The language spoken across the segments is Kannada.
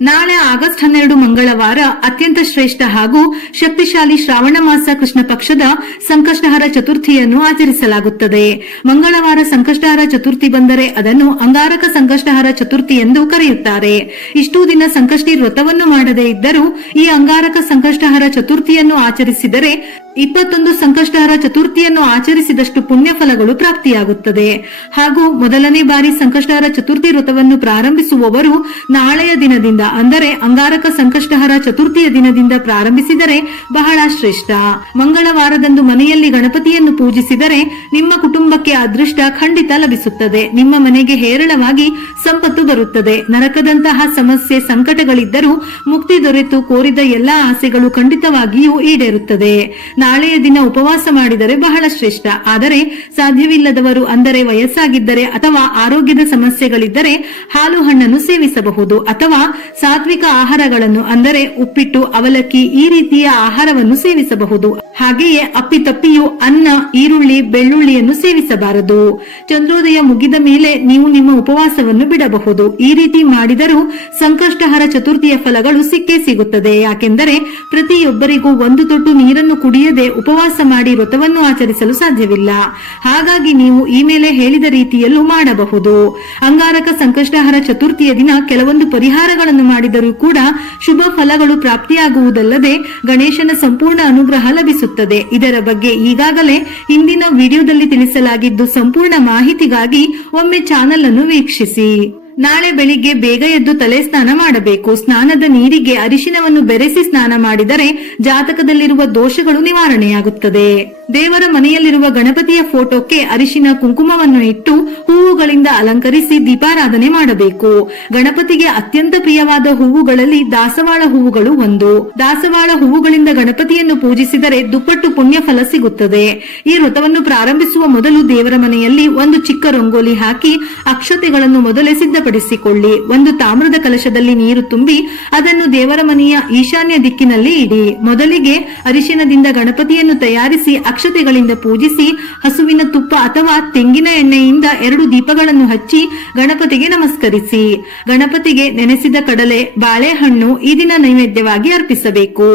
ನಾಳೆ ಆಗಸ್ಟ್ 12 ಮಂಗಳವಾರ ಅತ್ಯಂತ ಶ್ರೇಷ್ಠ ಹಾಗೂ ಶಕ್ತಿಶಾಲಿ ಶ್ರಾವಣ ಮಾಸ ಕೃಷ್ಣ ಪಕ್ಷದ ಸಂಕಷ್ಟಹರ ಚತುರ್ಥಿಯನ್ನು ಆಚರಿಸಲಾಗುತ್ತದೆ. ಮಂಗಳವಾರ ಸಂಕಷ್ಟಹರ ಚತುರ್ಥಿ ಬಂದರೆ ಅದನ್ನು ಅಂಗಾರಕ ಸಂಕಷ್ಟಹರ ಚತುರ್ಥಿ ಎಂದು ಕರೆಯುತ್ತಾರೆ. ಇಷ್ಟೂ ದಿನ ಸಂಕಷ್ಟಿ ವ್ರತವನ್ನು ಮಾಡದೇ ಇದ್ದರೂ ಈ ಅಂಗಾರಕ ಸಂಕಷ್ಟಹರ ಚತುರ್ಥಿಯನ್ನು ಆಚರಿಸಿದರೆ 21 ಸಂಕಷ್ಟಹರ ಚತುರ್ಥಿಯನ್ನು ಆಚರಿಸಿದಷ್ಟು ಪುಣ್ಯ ಫಲಗಳು ಪ್ರಾಪ್ತಿಯಾಗುತ್ತದೆ. ಹಾಗೂ ಮೊದಲನೇ ಬಾರಿ ಸಂಕಷ್ಟಹರ ಚತುರ್ಥಿ ವ್ರತವನ್ನು ಪ್ರಾರಂಭಿಸುವವರು ನಾಳೆಯ ದಿನದಿಂದ ಅಂದರೆ ಅಂಗಾರಕ ಸಂಕಷ್ಟಹರ ಚತುರ್ಥಿಯ ದಿನದಿಂದ ಪ್ರಾರಂಭಿಸಿದರೆ ಬಹಳ ಶ್ರೇಷ್ಠ. ಮಂಗಳವಾರದಂದು ಮನೆಯಲ್ಲಿ ಗಣಪತಿಯನ್ನು ಪೂಜಿಸಿದರೆ ನಿಮ್ಮ ಕುಟುಂಬಕ್ಕೆ ಅದೃಷ್ಟ ಖಂಡಿತ ಲಭಿಸುತ್ತದೆ. ನಿಮ್ಮ ಮನೆಗೆ ಹೇರಳವಾಗಿ ಸಂಪತ್ತು ಬರುತ್ತದೆ. ನರಕದಂತಹ ಸಮಸ್ಯೆ ಸಂಕಟಗಳಿದ್ದರೂ ಮುಕ್ತಿ ದೊರೆತು ಕೋರಿದ ಎಲ್ಲಾ ಆಸೆಗಳು ಖಂಡಿತವಾಗಿಯೂ ಈಡೇರುತ್ತದೆ. ನಾಳೆಯ ದಿನ ಉಪವಾಸ ಮಾಡಿದರೆ ಬಹಳ ಶ್ರೇಷ್ಠ. ಆದರೆ ಸಾಧ್ಯವಿಲ್ಲದವರು ಅಂದರೆ ವಯಸ್ಸಾಗಿದ್ದರೆ ಅಥವಾ ಆರೋಗ್ಯದ ಸಮಸ್ಯೆಗಳಿದ್ದರೆ ಹಾಲು ಹಣ್ಣನ್ನು ಸೇವಿಸಬಹುದು ಅಥವಾ ಸಾತ್ವಿಕ ಆಹಾರಗಳನ್ನು ಅಂದರೆ ಉಪ್ಪಿಟ್ಟು, ಅವಲಕ್ಕಿ ಈ ರೀತಿಯ ಆಹಾರವನ್ನು ಸೇವಿಸಬಹುದು. ಹಾಗೆಯೇ ಅಪ್ಪಿತಪ್ಪಿಯೂ ಅನ್ನ, ಈರುಳ್ಳಿ, ಬೆಳ್ಳುಳ್ಳಿಯನ್ನು ಸೇವಿಸಬಾರದು. ಚಂದ್ರೋದಯ ಮುಗಿದ ಮೇಲೆ ನೀವು ನಿಮ್ಮ ಉಪವಾಸವನ್ನು ಬಿಡಬಹುದು. ಈ ರೀತಿ ಮಾಡಿದರೂ ಸಂಕಷ್ಟಹರ ಚತುರ್ಥಿಯ ಫಲಗಳು ಸಿಕ್ಕೇ ಸಿಗುತ್ತದೆ. ಯಾಕೆಂದರೆ ಪ್ರತಿಯೊಬ್ಬರಿಗೂ ಒಂದು ತೊಟ್ಟು ನೀರನ್ನು ಕುಡಿಯದೆ ಉಪವಾಸ ಮಾಡಿ ವ್ರತವನ್ನು ಆಚರಿಸಲು ಸಾಧ್ಯವಿಲ್ಲ. ಹಾಗಾಗಿ ನೀವು ಈ ಮೇಲೆ ಹೇಳಿದ ರೀತಿಯಲ್ಲೂ ಮಾಡಬಹುದು. ಅಂಗಾರಕ ಸಂಕಷ್ಟಹರ ಚತುರ್ಥಿಯ ದಿನ ಕೆಲವೊಂದು ಪರಿಹಾರಗಳನ್ನು ಮಾಡಿದರೂ ಕೂಡ ಶುಭ ಫಲಗಳು ಪ್ರಾಪ್ತಿಯಾಗುವುದಲ್ಲದೆ ಗಣೇಶನ ಸಂಪೂರ್ಣ ಅನುಗ್ರಹ ಲಭಿಸುತ್ತದೆ. ಇದರ ಬಗ್ಗೆ ಈಗಾಗಲೇ ಹಿಂದಿನ ವಿಡಿಯೋದಲ್ಲಿ ತಿಳಿಸಲಾಗಿದ್ದು, ಸಂಪೂರ್ಣ ಮಾಹಿತಿಗಾಗಿ ಒಮ್ಮೆ ಚಾನೆಲ್ ಅನ್ನು ವೀಕ್ಷಿಸಿ. ನಾಳೆ ಬೆಳಿಗ್ಗೆ ಬೇಗ ಎದ್ದು ತಲೆ ಸ್ನಾನ ಮಾಡಬೇಕು. ಸ್ನಾನದ ನೀರಿಗೆ ಅರಿಶಿನವನ್ನು ಬೆರೆಸಿ ಸ್ನಾನ ಮಾಡಿದರೆ ಜಾತಕದಲ್ಲಿರುವ ದೋಷಗಳು ನಿವಾರಣೆಯಾಗುತ್ತದೆ. ದೇವರ ಮನೆಯಲ್ಲಿರುವ ಗಣಪತಿಯ ಫೋಟೋಕ್ಕೆ ಅರಿಶಿನ ಕುಂಕುಮವನ್ನು ಇಟ್ಟು ಹೂವುಗಳಿಂದ ಅಲಂಕರಿಸಿ ದೀಪಾರಾಧನೆ ಮಾಡಬೇಕು. ಗಣಪತಿಗೆ ಅತ್ಯಂತ ಪ್ರಿಯವಾದ ಹೂವುಗಳಲ್ಲಿ ದಾಸವಾಳ ಹೂವುಗಳು ಒಂದು. ದಾಸವಾಳ ಹೂವುಗಳಿಂದ ಗಣಪತಿಯನ್ನು ಪೂಜಿಸಿದರೆ ದುಪ್ಪಟ್ಟು ಪುಣ್ಯ ಫಲ ಸಿಗುತ್ತದೆ. ಈ ವ್ರತವನ್ನು ಪ್ರಾರಂಭಿಸುವ ಮೊದಲು ದೇವರ ಮನೆಯಲ್ಲಿ ಒಂದು ಚಿಕ್ಕ ರಂಗೋಲಿ ಹಾಕಿ ಅಕ್ಷತೆಗಳನ್ನು ಮೊದಲೇ ಸಿದ್ಧಪಡಿಸಿಕೊಳ್ಳಿ. ಒಂದು ತಾಮ್ರದ ಕಲಶದಲ್ಲಿ ನೀರು ತುಂಬಿ ಅದನ್ನು ದೇವರ ಮನೆಯ ಈಶಾನ್ಯ ದಿಕ್ಕಿನಲ್ಲಿ ಇಡಿ. ಮೊದಲಿಗೆ ಅರಿಶಿನದಿಂದ ಗಣಪತಿಯನ್ನು ತಯಾರಿಸಿ ಅಕ್ಷತೆಗಳಿಂದ ಪೂಜಿಸಿ ಹಸುವಿನ ತುಪ್ಪ ಅಥವಾ ತೆಂಗಿನ ಎಣ್ಣೆಯಿಂದ 2 ದೀಪಗಳನ್ನು ಹಚ್ಚಿ ಗಣಪತಿಗೆ ನಮಸ್ಕರಿಸಿ. ಗಣಪತಿಗೆ ನೆನೆಸಿದ ಕಡಲೆ, ಬಾಳೆಹಣ್ಣು ಈ ದಿನ ನೈವೇದ್ಯವಾಗಿ ಅರ್ಪಿಸಬೇಕು.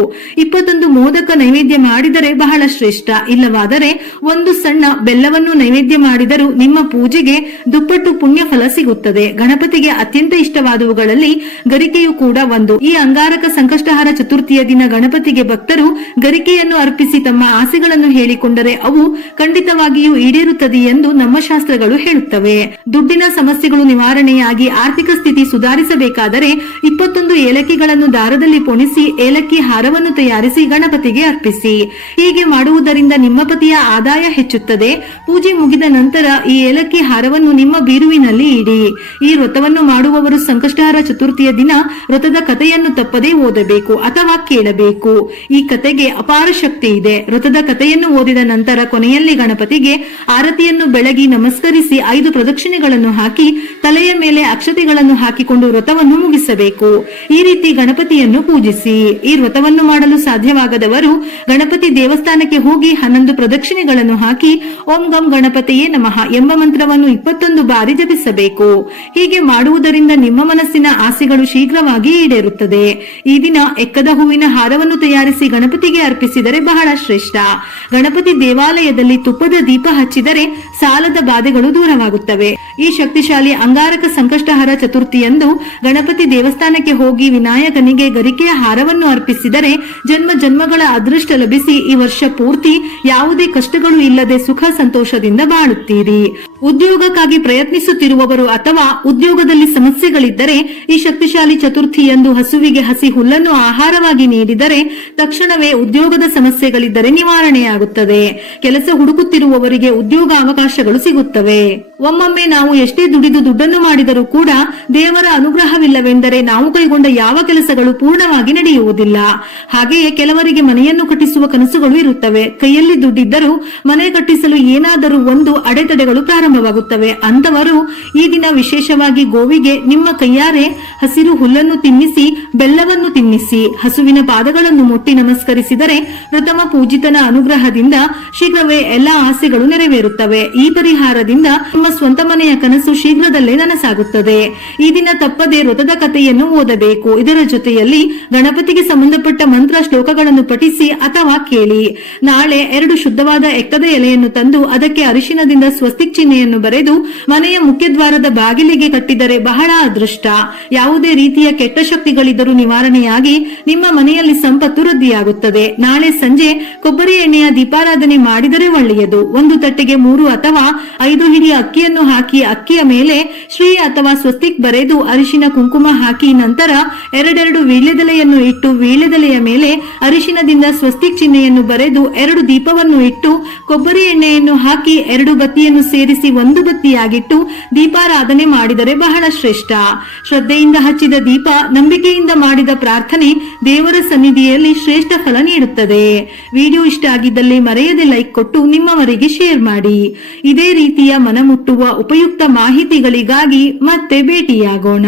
21 ಮೋದಕ ನೈವೇದ್ಯ ಮಾಡಿದರೆ ಬಹಳ ಶ್ರೇಷ್ಠ. ಇಲ್ಲವಾದರೆ ಒಂದು ಸಣ್ಣ ಬೆಲ್ಲವನ್ನು ನೈವೇದ್ಯ ಮಾಡಿದರೂ ನಿಮ್ಮ ಪೂಜೆಗೆ ದುಪ್ಪಟ್ಟು ಪುಣ್ಯ ಫಲ ಸಿಗುತ್ತದೆ. ಗಣಪತಿಗೆ ಅತ್ಯಂತ ಇಷ್ಟವಾದವುಗಳಲ್ಲಿ ಗರಿಕೆಯು ಕೂಡ ಒಂದು. ಈ ಅಂಗಾರಕ ಸಂಕಷ್ಟಹರ ಚತುರ್ಥಿಯ ದಿನ ಗಣಪತಿಗೆ ಭಕ್ತರು ಗರಿಕೆಯನ್ನು ಅರ್ಪಿಸಿ ತಮ್ಮ ಆಸೆಗಳನ್ನು ಹೇಳಿಕೊಂಡರೆ ಅವು ಖಂಡಿತವಾಗಿಯೂ ಈಡೇರುತ್ತದೆ ಎಂದು ನಮ್ಮ ಶಾಸ್ತ್ರಗಳು ಹೇಳುತ್ತವೆ. ದುಡ್ಡಿನ ಸಮಸ್ಯೆಗಳು ನಿವಾರಣೆಯಾಗಿ ಆರ್ಥಿಕ ಸ್ಥಿತಿ ಸುಧಾರಿಸಬೇಕಾದರೆ 21 ಏಲಕ್ಕಿಗಳನ್ನು ದಾರದಲ್ಲಿ ಪೊಣಿಸಿ ಏಲಕ್ಕಿ ಹಾರವನ್ನು ತಯಾರಿಸಿ ಗಣಪತಿಗೆ ಅರ್ಪಿಸಿ. ಹೀಗೆ ಮಾಡುವುದರಿಂದ ನಿಮ್ಮ ಪತಿಯ ಆದಾಯ ಹೆಚ್ಚುತ್ತದೆ. ಪೂಜೆ ಮುಗಿದ ನಂತರ ಈ ಏಲಕ್ಕಿ ಹಾರವನ್ನು ನಿಮ್ಮ ಬೀರುವಿನಲ್ಲಿ ಇಡಿ. ಈ ವ್ರತವನ್ನು ಮಾಡುವವರು ಸಂಕಷ್ಟಹರ ಚತುರ್ಥಿಯ ದಿನ ವ್ರತದ ಕಥೆಯನ್ನು ತಪ್ಪದೇ ಓದಬೇಕು ಅಥವಾ ಕೇಳಬೇಕು. ಈ ಕಥೆಗೆ ಅಪಾರ ಶಕ್ತಿ ಇದೆ. ವ್ರತದ ಕಥೆಯನ್ನು ಓದಿದ ನಂತರ ಕೊನೆಯಲ್ಲಿ ಗಣಪತಿಗೆ ಆರತಿಯನ್ನು ಬೆಳಗಿ ನಮಸ್ಕರಿಸಿ 5 ಪ್ರದಕ್ಷಿಣೆಗಳನ್ನು ಹಾಕಿ ತಲೆಯ ಮೇಲೆ ಅಕ್ಷತೆಗಳನ್ನು ಹಾಕಿಕೊಂಡು ವ್ರತವನ್ನು ಮುಗಿಸಬೇಕು. ಈ ರೀತಿ ಗಣಪತಿಯನ್ನು ಪೂಜಿಸಿ. ಈ ವ್ರತವನ್ನು ಮಾಡಲು ಸಾಧ್ಯವಾಗದವರು ಗಣಪತಿ ದೇವಸ್ಥಾನಕ್ಕೆ ಹೋಗಿ 11 ಪ್ರದಕ್ಷಿಣೆಗಳನ್ನು ಹಾಕಿ ಓಂ ಗಂ ಗಣಪತಿಯೇ ನಮಃ ಎಂಬ ಮಂತ್ರವನ್ನು 21 ಬಾರಿ ಜಪಿಸಬೇಕು. ಹೀಗೆ ಮಾಡುವುದರಿಂದ ನಿಮ್ಮ ಮನಸ್ಸಿನ ಆಸೆಗಳು ಶೀಘ್ರವಾಗಿ ಈಡೇರುತ್ತದೆ. ಈ ದಿನ ಎಕ್ಕದ ಹೂವಿನ ಹಾರವನ್ನು ತಯಾರಿಸಿ ಗಣಪತಿಗೆ ಅರ್ಪಿಸಿದರೆ ಬಹಳ ಶ್ರೇಷ್ಠ. ಗಣಪತಿ ದೇವಾಲಯದಲ್ಲಿ ತುಪ್ಪದ ದೀಪ ಹಚ್ಚಿದರೆ ಸಾಲದ ಬಾಧೆಗಳು ದೂರವಾಗುತ್ತವೆ. ಈ ಶಕ್ತಿಶಾಲಿ ಅಂಗಾರಕ ಸಂಕಷ್ಟಹರ ಚತುರ್ಥಿಯಂದು ಗಣಪತಿ ದೇವಸ್ಥಾನಕ್ಕೆ ಹೋಗಿ ವಿನಾಯಕನಿಗೆ ಗರಿಕೆಯ ಹಾರವನ್ನು ಅರ್ಪಿಸಿದರೆ ಜನ್ಮ ಜನ್ಮಗಳ ಅದೃಷ್ಟ ಲಭಿಸಿ ಈ ವರ್ಷ ಪೂರ್ತಿ ಯಾವುದೇ ಕಷ್ಟಗಳು ಇಲ್ಲದೆ ಸುಖ ಸಂತೋಷದಿಂದ ಬಾಳುತ್ತೀರಿ. ಉದ್ಯೋಗಕ್ಕಾಗಿ ಪ್ರಯತ್ನಿಸುತ್ತಿರುವವರು ಅಥವಾ ಉದ್ಯೋಗದಲ್ಲಿ ಸಮಸ್ಯೆಗಳಿದ್ದರೆ ಈ ಶಕ್ತಿಶಾಲಿ ಚತುರ್ಥಿಯಂದು ಹಸುವಿಗೆ ಹಸಿ ಹುಲ್ಲನ್ನು ಆಹಾರವಾಗಿ ನೀಡಿದರೆ ತಕ್ಷಣವೇ ಉದ್ಯೋಗದ ಸಮಸ್ಯೆಗಳಿದ್ದರೆ ನಿವಾರಣೆಯಾಗುತ್ತದೆ. ಕೆಲಸ ಹುಡುಕುತ್ತಿರುವವರಿಗೆ ಉದ್ಯೋಗ ಅವಕಾಶಗಳು ಸಿಗುತ್ತವೆ. ಒಮ್ಮೊಮ್ಮೆ ನಾವು ಎಷ್ಟೇ ದುಡಿದು ದುಡ್ಡನ್ನು ಮಾಡಿದರೂ ಕೂಡ ದೇವರ ಅನುಗ್ರಹವಿಲ್ಲವೆಂದರೆ ನಾವು ಕೈಗೊಂಡ ಯಾವ ಕೆಲಸಗಳು ಪೂರ್ಣವಾಗಿ ನಡೆಯುವುದಿಲ್ಲ. ಹಾಗೆಯೇ ಕೆಲವರಿಗೆ ಮನೆಯನ್ನು ಕಟ್ಟಿಸುವ ಕನಸುಗಳು ಇರುತ್ತವೆ. ಕೈಯಲ್ಲಿ ದುಡ್ಡಿದ್ದರೂ ಮನೆ ಕಟ್ಟಿಸಲು ಏನಾದರೂ ಒಂದು ಅಡೆತಡೆಗಳು ಪ್ರಾರಂಭ ಪ್ರಾರಂಭವಾಗುತ್ತವೆ. ಅಂತವರು ಈ ದಿನ ವಿಶೇಷವಾಗಿ ಗೋವಿಗೆ ನಿಮ್ಮ ಕೈಯಾರೆ ಹಸಿರು ಹುಲ್ಲನ್ನು ತಿನ್ನಿಸಿ ಬೆಲ್ಲವನ್ನು ತಿನ್ನಿಸಿ ಹಸುವಿನ ಪಾದಗಳನ್ನು ಮುಟ್ಟಿ ನಮಸ್ಕರಿಸಿದರೆ ಪ್ರಥಮ ಪೂಜಿತನ ಅನುಗ್ರಹದಿಂದ ಶೀಘ್ರವೇ ಎಲ್ಲಾ ಆಸೆಗಳು ನೆರವೇರುತ್ತವೆ. ಈ ಪರಿಹಾರದಿಂದ ನಿಮ್ಮ ಸ್ವಂತ ಮನೆಯ ಕನಸು ಶೀಘ್ರದಲ್ಲೇ ನನಸಾಗುತ್ತದೆ. ಈ ದಿನ ತಪ್ಪದೆ ವ್ರತದ ಕಥೆಯನ್ನು ಓದಬೇಕು. ಇದರ ಜೊತೆಯಲ್ಲಿ ಗಣಪತಿಗೆ ಸಂಬಂಧಪಟ್ಟ ಮಂತ್ರ ಶ್ಲೋಕಗಳನ್ನು ಪಠಿಸಿ ಅಥವಾ ಕೇಳಿ. ನಾಳೆ 2 ಶುದ್ಧವಾದ ಎಕ್ಕದ ಎಲೆಯನ್ನು ತಂದು ಅದಕ್ಕೆ ಅರಿಶಿನದಿಂದ ಸ್ವಸ್ತಿಕ್ ಚಿಹ್ನೆಯನ್ನು ಬರೆದು ಮನೆಯ ಮುಖ್ಯದ್ವಾರದ ಬಾಗಿಲಿಗೆ ಕಟ್ಟಿದರೆ ಬಹಳ ಅದೃಷ್ಟ. ಯಾವುದೇ ರೀತಿಯ ಕೆಟ್ಟ ಶಕ್ತಿಗಳಿದ್ದರೂ ನಿವಾರಣೆಯಾಗಿ ನಿಮ್ಮ ಮನೆಯಲ್ಲಿ ಸಂಪತ್ತು ವೃದ್ಧಿಯಾಗುತ್ತದೆ. ನಾಳೆ ಸಂಜೆ ಕೊಬ್ಬರಿ ಎಣ್ಣೆಯ ದೀಪಾರಾಧನೆ ಮಾಡಿದರೆ ಒಳ್ಳೆಯದು. ಒಂದು ತಟ್ಟೆಗೆ 3 ಅಥವಾ 5 ಹಿಡಿ ಅಕ್ಕಿಯನ್ನು ಹಾಕಿ ಅಕ್ಕಿಯ ಮೇಲೆ ಶ್ರೀ ಅಥವಾ ಸ್ವಸ್ತಿಕ್ ಬರೆದು ಅರಿಶಿನ ಕುಂಕುಮ ಹಾಕಿ ನಂತರ 2 ವೀಳ್ಯದೆಲೆಯನ್ನು ಇಟ್ಟು ವೀಳ್ಯದೆಲೆಯ ಮೇಲೆ ಅರಿಶಿನದಿಂದ ಸ್ವಸ್ತಿಕ್ ಚಿಹ್ನೆಯನ್ನು ಬರೆದು 2 ದೀಪವನ್ನು ಇಟ್ಟು ಕೊಬ್ಬರಿ ಎಣ್ಣೆಯನ್ನು ಹಾಕಿ 2 ಬತ್ತಿಯನ್ನು ಸೇರಿಸಿ 1 ಬತ್ತಿಯಾಗಿಟ್ಟು ದೀಪಾರಾಧನೆ ಮಾಡಿದರೆ ಬಹಳ ಶ್ರೇಷ್ಠ. ಶ್ರದ್ಧೆಯಿಂದ ಹಚ್ಚಿದ ದೀಪ, ನಂಬಿಕೆಯಿಂದ ಮಾಡಿದ ಪ್ರಾರ್ಥನೆ ದೇವರ ಸನ್ನಿಧಿಯಲ್ಲಿ ಶ್ರೇಷ್ಠ ಫಲ ನೀಡುತ್ತದೆ. ವಿಡಿಯೋ ಇಷ್ಟ ಆಗಿದ್ದಲ್ಲಿ ಮರೆಯದೆ ಲೈಕ್ ಕೊಟ್ಟು ನಿಮ್ಮವರಿಗೆ ಶೇರ್ ಮಾಡಿ. ಇದೇ ರೀತಿಯ ಮನಮುಟ್ಟುವ ಉಪಯುಕ್ತ ಮಾಹಿತಿಗಳಿಗಾಗಿ ಮತ್ತೆ ಭೇಟಿಯಾಗೋಣ.